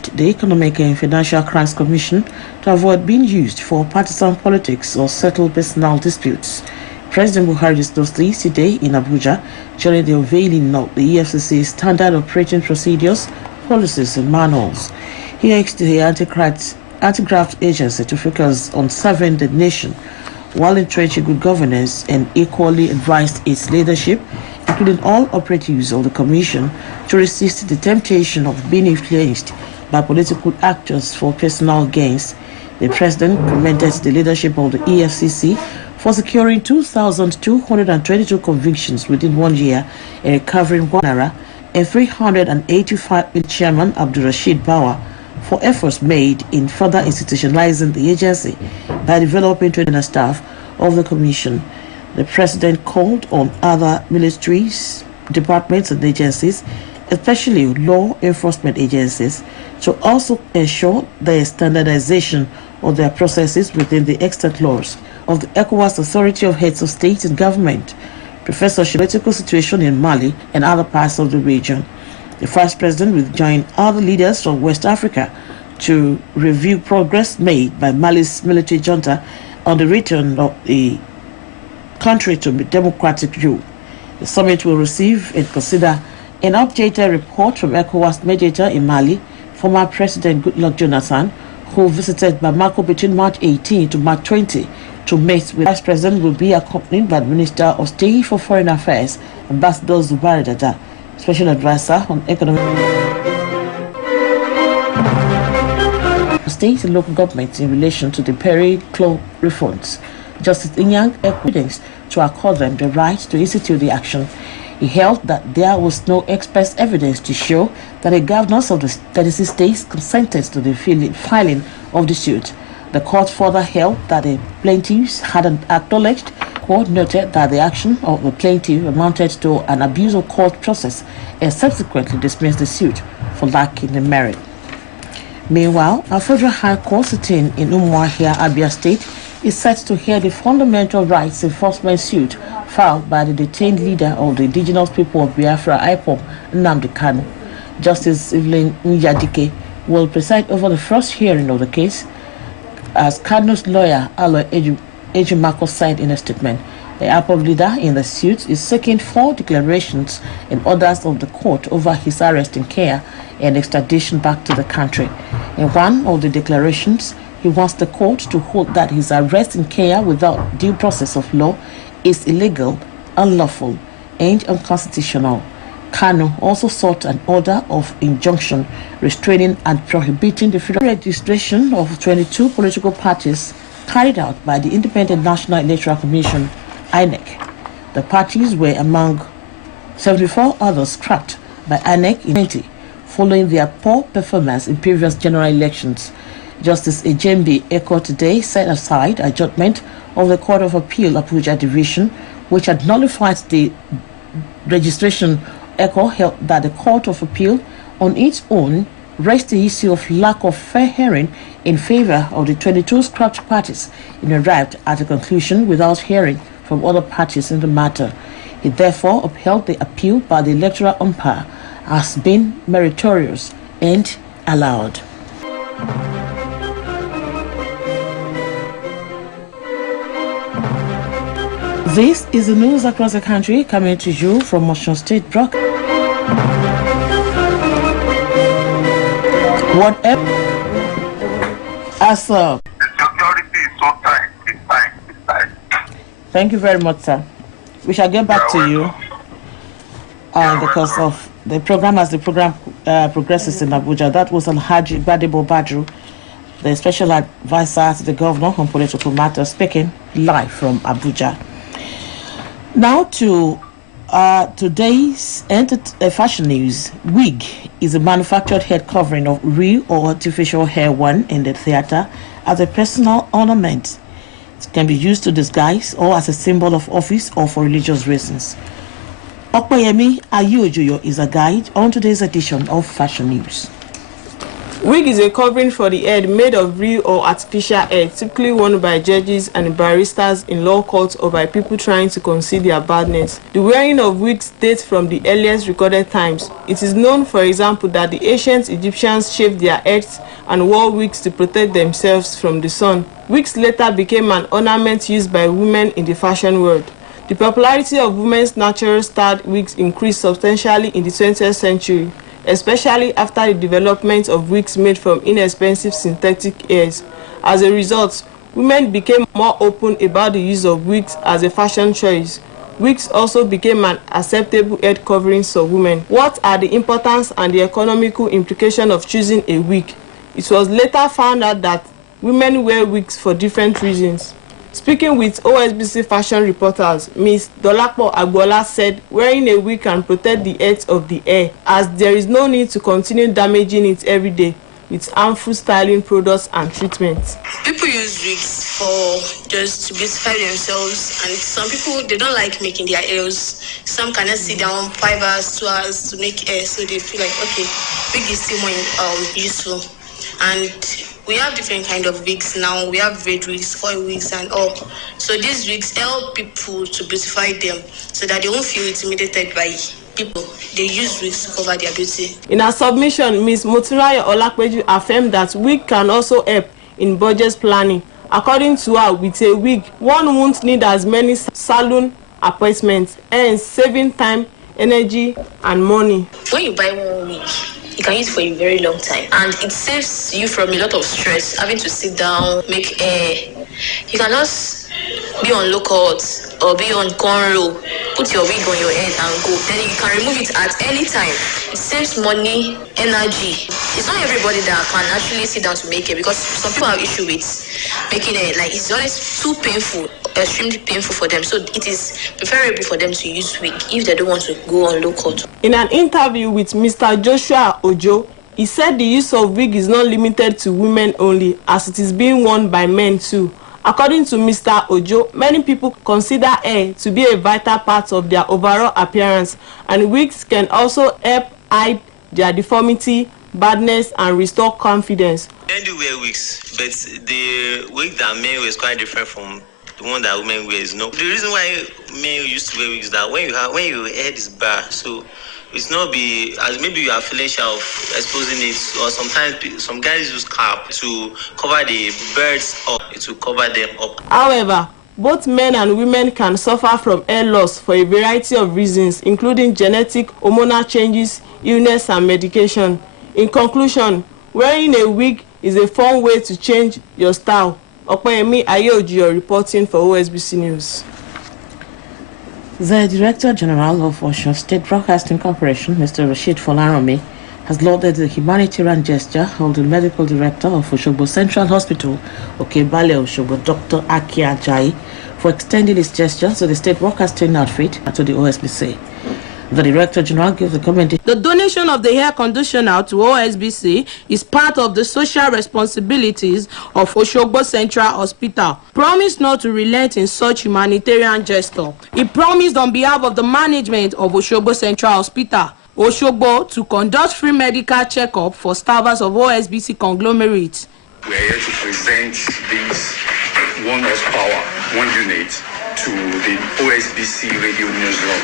urged the Economic and Financial Crimes Commission to avoid being used for partisan politics or settle personal disputes. President Buhari disclosed this today in Abuja during the unveiling of the EFCC's standard operating procedures, policies and manuals. He asked the anti-graft agency to focus on serving the nation while entrenching good governance, and equally advised its leadership, including all operatives of the Commission, to resist the temptation of being influenced by political actors for personal gains. The President commended the leadership of the EFCC for securing 2,222 convictions within 1 year and recovering Naira, and 385 with Chairman Abdul Rashid Bawa for efforts made in further institutionalizing the agency by developing training and staff of the Commission. The President called on other ministries, departments and agencies, especially law enforcement agencies, to also ensure the standardization of their processes within the extant laws of the ECOWAS Authority of Heads of State and Government, Professor political situation in Mali and other parts of the region. The Vice President will join other leaders from West Africa to review progress made by Mali's military junta on the return of the country to democratic rule. The summit will receive and consider an updated report from ECOWAS mediator in Mali, former President Goodluck Jonathan, who visited Bamako between March 18 to March 20 to meet with Vice President, will be accompanied by the Minister of State for Foreign Affairs, Ambassador Zubari Dada, Special Advisor on Economic State and local governments in relation to the Perry-Clough reforms. Justice Inyang evidence to accord them the right to institute the action. He held that there was no express evidence to show that the governors of the 36 states consented to the filing of the suit. The court further held that the plaintiffs hadn't acknowledged. The court noted that the action of the plaintiff amounted to an abuse of court process and subsequently dismissed the suit for lacking the merit. Meanwhile, a federal high court sitting in Umuahia, Abia State, is set to hear the fundamental rights enforcement suit filed by the detained leader of the indigenous people of Biafra, IPOB, Nnamdi Kanu. Justice Evelyn Nyadike will preside over the first hearing of the case, as Kanu's lawyer, Aloy Ejimako, signed in a statement. The IPOB leader in the suit is seeking 4 declarations and orders of the court over his arrest in Kenya and extradition back to the country. In one of the declarations, he wants the court to hold that his arrest in Kenya without due process of law is illegal, unlawful, and unconstitutional. Kanu also sought an order of injunction restraining and prohibiting the federal registration of 22 political parties carried out by the Independent National Electoral Commission, INEC. The parties were among 74 others scrapped by INEC in 20, following their poor performance in previous general elections. Justice Ejembi Eko today set aside a judgment of the Court of Appeal Abuja Division, which had nullified the registration. Eko held that the Court of Appeal on its own raised the issue of lack of fair hearing in favor of the 22 scrapped parties and arrived at a conclusion without hearing from other parties in the matter. He therefore upheld the appeal by the electoral umpire as being meritorious and allowed. This is the news across the country coming to you from Osun State Brock. Whatever as the security is so tight, it's tight. Thank you very much, sir. We shall get back to you because of the program as the program progresses in Abuja. That was Alhaji Badebo Badru, the special advisor to the governor on political matters, speaking live from Abuja. Now to today's fashion news. Wig is a manufactured head covering of real or artificial hair worn in the theater as a personal ornament. It can be used to disguise or as a symbol of office or for religious reasons. Okpeyemi Ayojoyo is a guide on today's edition of Fashion News. Wig is a covering for the head made of real or artificial hair, typically worn by judges and baristas in law courts or by people trying to conceal their baldness. The wearing of wigs dates from the earliest recorded times. It is known, for example, that the ancient Egyptians shaved their heads and wore wigs to protect themselves from the sun. Wigs later became an ornament used by women in the fashion world. The popularity of women's natural styled wigs increased substantially in the 20th century, especially after the development of wigs made from inexpensive synthetic hairs. As a result, women became more open about the use of wigs as a fashion choice. Wigs also became an acceptable head covering for women. What are the importance and the economical implications of choosing a wig? It was later found out that women wear wigs for different reasons. Speaking with OSBC fashion reporters, Ms. Dolapo Agbola said wearing a wig can protect the heads of the hair, as there is no need to continue damaging it every day with harmful styling products and treatments. People use wigs for just to beautify themselves, and some people, they don't like making their hairs. Some cannot sit down 5 hours, 2 hours to make hair, so they feel like, okay, wig is still more useful. And we have different kind of wigs now. We have red wigs, foil wigs, and all. So these wigs help people to beautify them so that they won't feel intimidated by people. They use wigs to cover their beauty. In her submission, Ms. Moturaya Olakpeju affirmed that wig can also help in budget planning. According to her, with a wig, one won't need as many salon appointments, hence saving time, energy, and money. When you buy one wig, you can use it for a very long time, and it saves you from a lot of stress, having to sit down, make hair. You can just be on low cut or be on cornrow, put your wig on your head and go. Then you can remove it at any time. It saves money, energy. It's not everybody that can actually sit down to make it, because some people have issue with making it, like it's always too painful, extremely painful for them. So it is preferable for them to use wig if they don't want to go on low cut. In an interview with Mr. Joshua Ojo, he said the use of wig is not limited to women only, as it is being worn by men too. According to Mr. Ojo, many people consider hair to be a vital part of their overall appearance, and wigs can also help hide their deformity, badness, and restore confidence. Men do wear wigs, but the wig that men wear is quite different from the one that women wear. No, the reason why men used to wear wigs is that when your head is bare, so it's not be as maybe you are feeling shy of exposing it, or sometimes some guys use cap to cover the birds up, to cover them up. However, both men and women can suffer from hair loss for a variety of reasons, including genetic, hormonal changes, illness, and medication. In conclusion, wearing a wig is a fun way to change your style. Opeyemi Ayeoji reporting for OSBC News. The Director General of Osun State Broadcasting Corporation, Mr. Rashid Folaranmi, has lauded the humanitarian gesture of the Medical Director of Osogbo Central Hospital, Okebale Osogbo, Dr. Aki Ajayi, for extending his gesture to the state broadcasting outfit and to the OSBC. The Director General gives the comment. The donation of the air conditioner to OSBC is part of the social responsibilities of Osogbo Central Hospital. Promised not to relent in such humanitarian gesture. He promised on behalf of the management of Osogbo Central Hospital, Osogbo, to conduct free medical checkup for staffers of OSBC conglomerate. We are here to present this 1 horsepower, 1 unit, to the OSBC radio newsroom.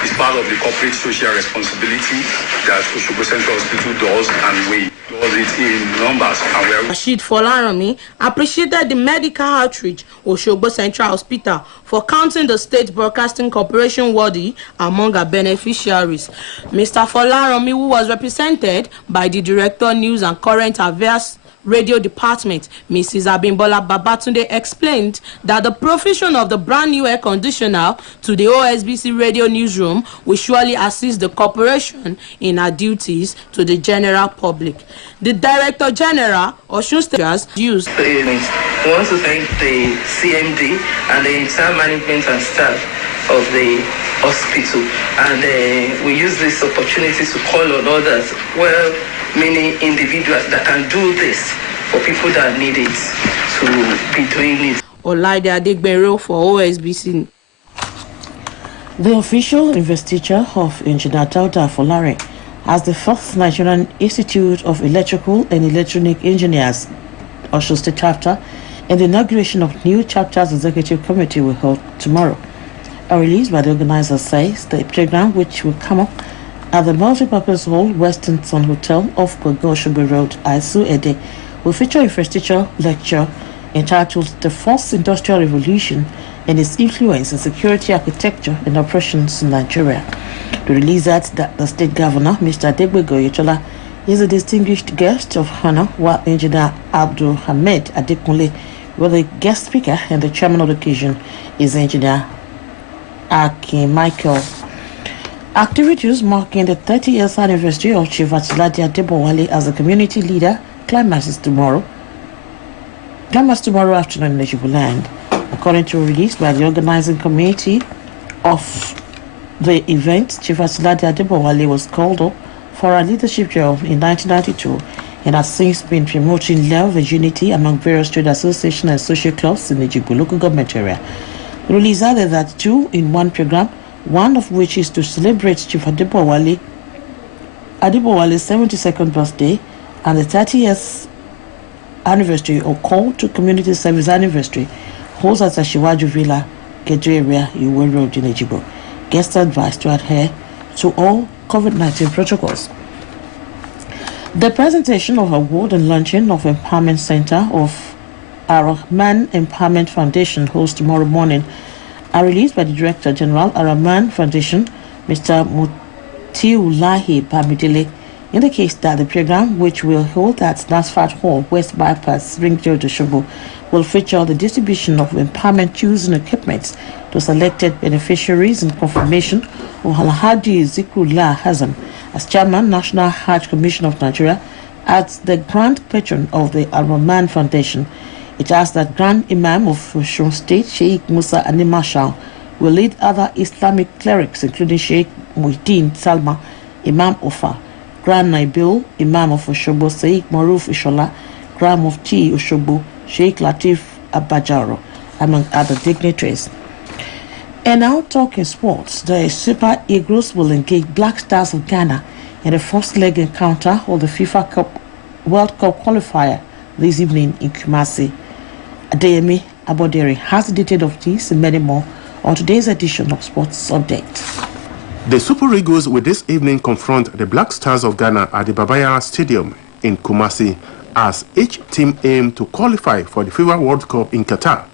It's part of the corporate social responsibility that Osogbo Central Hospital does, and we does it in numbers. Rashid Folaranmi appreciated the medical outreach Osogbo Central Hospital for counting the State Broadcasting Corporation worthy among our beneficiaries. Mr. Folaranmi, who was represented by the Director News and Current Affairs Radio Department, Mrs. Abimbola Babatunde, explained that the provision of the brand new air conditioner to the OSBC radio newsroom will surely assist the corporation in our duties to the general public. The Director General, Osun State, used. We want to thank the CMD and the entire management and staff of the hospital, and we use this opportunity to call on others, many individuals that can do this for people that need it to be doing it. Olaide Adegbero for OSBC. The official investiture of Engineer Dauda Folare as the 4th Nigerian Institute of Electrical and Electronic Engineers, Osun State Chapter, and the inauguration of new chapter's executive committee will hold tomorrow. A release by the organizer says the program, which will come up at the multipurpose hall Western Sun Hotel off Gogoshobe Road, Aisu Ede, will feature a first-teacher lecture entitled The Fourth Industrial Revolution and its Influence in Security Architecture and Operations in Nigeria. The release adds that the state governor, Mr. Adegbego Oyetola, is a distinguished guest of honor, while Engineer Abdul Hamid Adekunle was the guest speaker, and the chairman of the occasion is Engineer Akin Michael. Activities marking the 30 years anniversary of Chief Atilade Adebowale as a community leader climaxes tomorrow afternoon in Ijebuland. According to a release by the organizing committee of the event, Chief Atilade Adebowale was called up for a leadership job in 1992 and has since been promoting love and unity among various trade associations and social clubs in the Ijebu local government area. The release added that 2-in-1 program, one of which is to celebrate Chief Adebowale's 72nd birthday and the 30 years anniversary or call to community service anniversary, holds at Ashiwaju Villa, Gedo area, Iwe Road in Ijebu. Guests advised to adhere to all COVID-19 protocols. The presentation of award and launching of Empowerment Center of Ar-Rahman Empowerment Foundation holds tomorrow morning. A release by the Director General Ar-Rahman Foundation, Mr. Mutiulahi Bamidele, indicates that the program, which will hold at Nasfat Hall, West Bypass, Ring Road, Osogbo, will feature the distribution of empowerment tools and equipment to selected beneficiaries in confirmation of Alhaji Zikrullah Hazan as Chairman, National Hajj Commission of Nigeria, as the Grand Patron of the Ar-Rahman Foundation. It asks that Grand Imam of Osun State, Sheikh Musa Animashal, will lead other Islamic clerics, including Sheikh Muhyiddin Salma, Imam Ofa, Grand Naibil, Imam of Osogbo, Sheikh Maruf Ishola, Grand Mufti Osogbo, Sheikh Latif Abajaro, among other dignitaries. And now talking sports, the Super Eagles will engage Black Stars of Ghana in the first leg encounter of the FIFA World Cup qualifier this evening in Kumasi. Adeyemi Abodere has the detail of this and many more on today's edition of Sports Update. The Super Eagles will this evening confront the Black Stars of Ghana at the Babayara Stadium in Kumasi as each team aims to qualify for the FIFA World Cup in Qatar.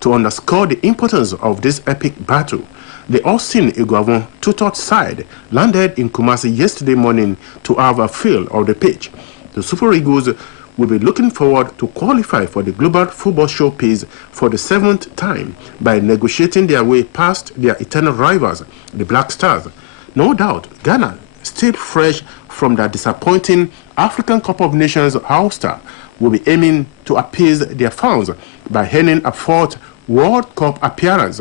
To underscore the importance of this epic battle, the Austin Iguavon two-third side landed in Kumasi yesterday morning to have a feel of the pitch. The Super Eagles will be looking forward to qualify for the Global Football Showcase for the 7th time by negotiating their way past their eternal rivals, the Black Stars. No doubt, Ghana, still fresh from their disappointing African Cup of Nations ouster, will be aiming to appease their fans by earning a 4th World Cup appearance.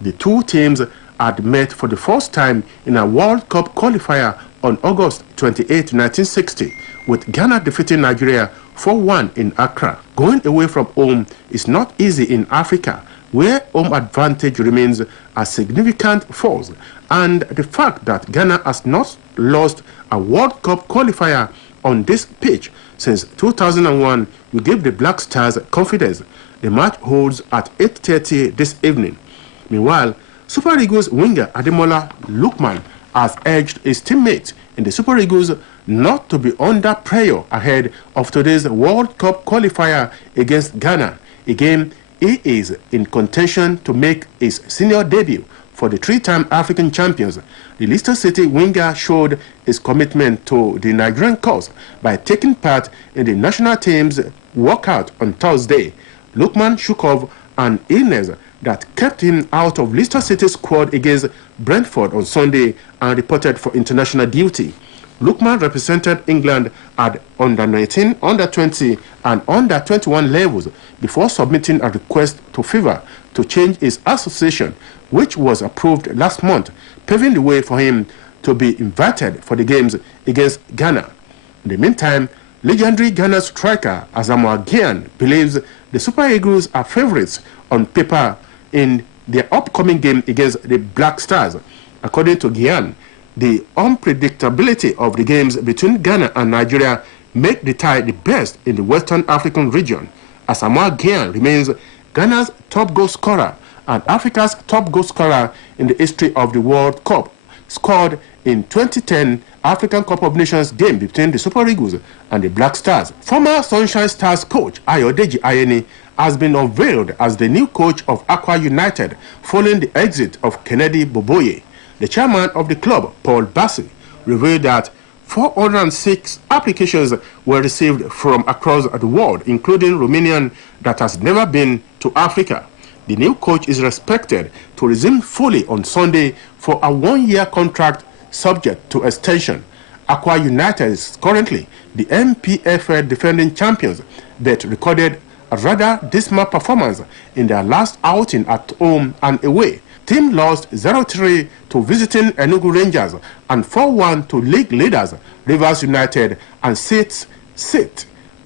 The two teams had met for the first time in a World Cup qualifier on August 28, 1960, with Ghana defeating Nigeria 4-1 in Accra. Going away from home is not easy in Africa, where home advantage remains a significant force, and the fact that Ghana has not lost a World Cup qualifier on this pitch since 2001 will give the Black Stars confidence. The match holds at 8:30 this evening. Meanwhile, Super Eagles winger Ademola Lookman has urged his teammates in the Super Eagles not to be under pressure ahead of today's World Cup qualifier against Ghana, a game he is in contention to make his senior debut for the 3-time African champions. The Leicester City winger showed his commitment to the Nigerian cause by taking part in the national team's workout on Thursday. Lookman shook off an illness that kept him out of Leicester City's squad against Brentford on Sunday and reported for international duty. Lookman represented England at under-19, under-20 and under-21 levels before submitting a request to FIFA to change his association, which was approved last month, paving the way for him to be invited for the games against Ghana. In the meantime, legendary Ghana striker Asamoah Gyan believes the Super Eagles are favorites on paper in their upcoming game against the Black Stars. According to Gyan, the unpredictability of the games between Ghana and Nigeria make the tie the best in the Western African region, as Asamoah Gyan remains Ghana's top goal scorer and Africa's top goal scorer in the history of the World Cup, scored in 2010 African Cup of Nations game between the Super Eagles and the Black Stars. Former Sunshine Stars coach Ayodeji Ayeni has been unveiled as the new coach of Accra United following the exit of Kennedy Boboye. The chairman of the club, Paul Bassi, revealed that 406 applications were received from across the world, including Romanian that has never been to Africa. The new coach is expected to resume fully on Sunday for a one-year contract subject to extension. Accra United is currently the MPFL defending champions, but recorded a rather dismal performance in their last outing at home and away. Team lost 0-3 to visiting Enugu Rangers and 4-1 to league leaders Rivers United and sit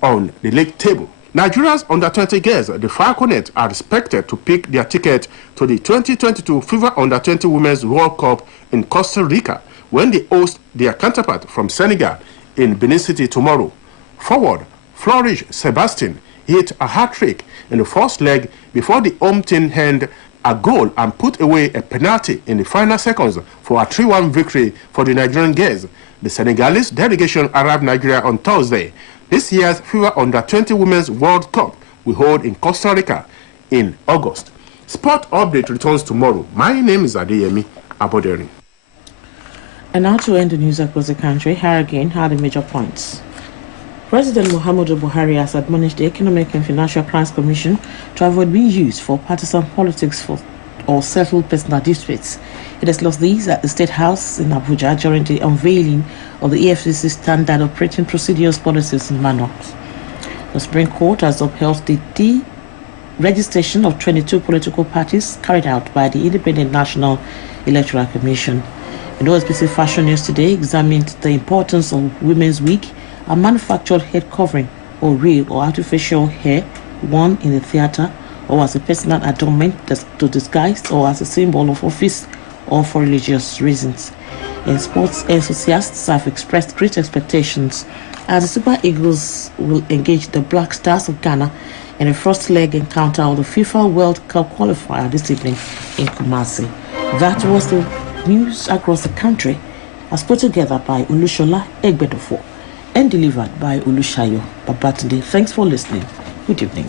on the league table. Nigeria's under-20 girls, the Falconets, are expected to pick their ticket to the 2022 FIFA Under-20 Women's World Cup in Costa Rica when they host their counterpart from Senegal in Benin City tomorrow. Forward Flourish Sebastian hit a hat-trick in the first leg before the home team earned a goal and put away a penalty in the final seconds for a 3-1 victory for the Nigerian girls. The Senegalese delegation arrived Nigeria on Thursday. This year's FIFA Under-20 Women's World Cup will hold in Costa Rica in August. Sport Update returns tomorrow. My name is Adeyemi Aboderi. And now to end the news across the country, here again are the major points. President Muhammadu Buhari has admonished the Economic and Financial Crimes Commission to avoid being used for partisan politics or settle personal disputes. It disclosed these at the State House in Abuja during the unveiling of the EFCC Standard Operating Procedures Policies and Manuals. The Supreme Court has upheld the deregistration of 22 political parties carried out by the Independent National Electoral Commission. In OSBC Fashion News today examined the importance of Women's Week, a manufactured head covering or real or artificial hair worn in the theatre or as a personal adornment to disguise or as a symbol of office or for religious reasons. And sports enthusiasts have expressed great expectations as the Super Eagles will engage the Black Stars of Ghana in the first leg encounter of the FIFA World Cup qualifier this evening in Kumasi. That was the news across the country as put together by Olushola Egbedofo and delivered by Olushayo Babatunde. Thanks for listening. Good evening.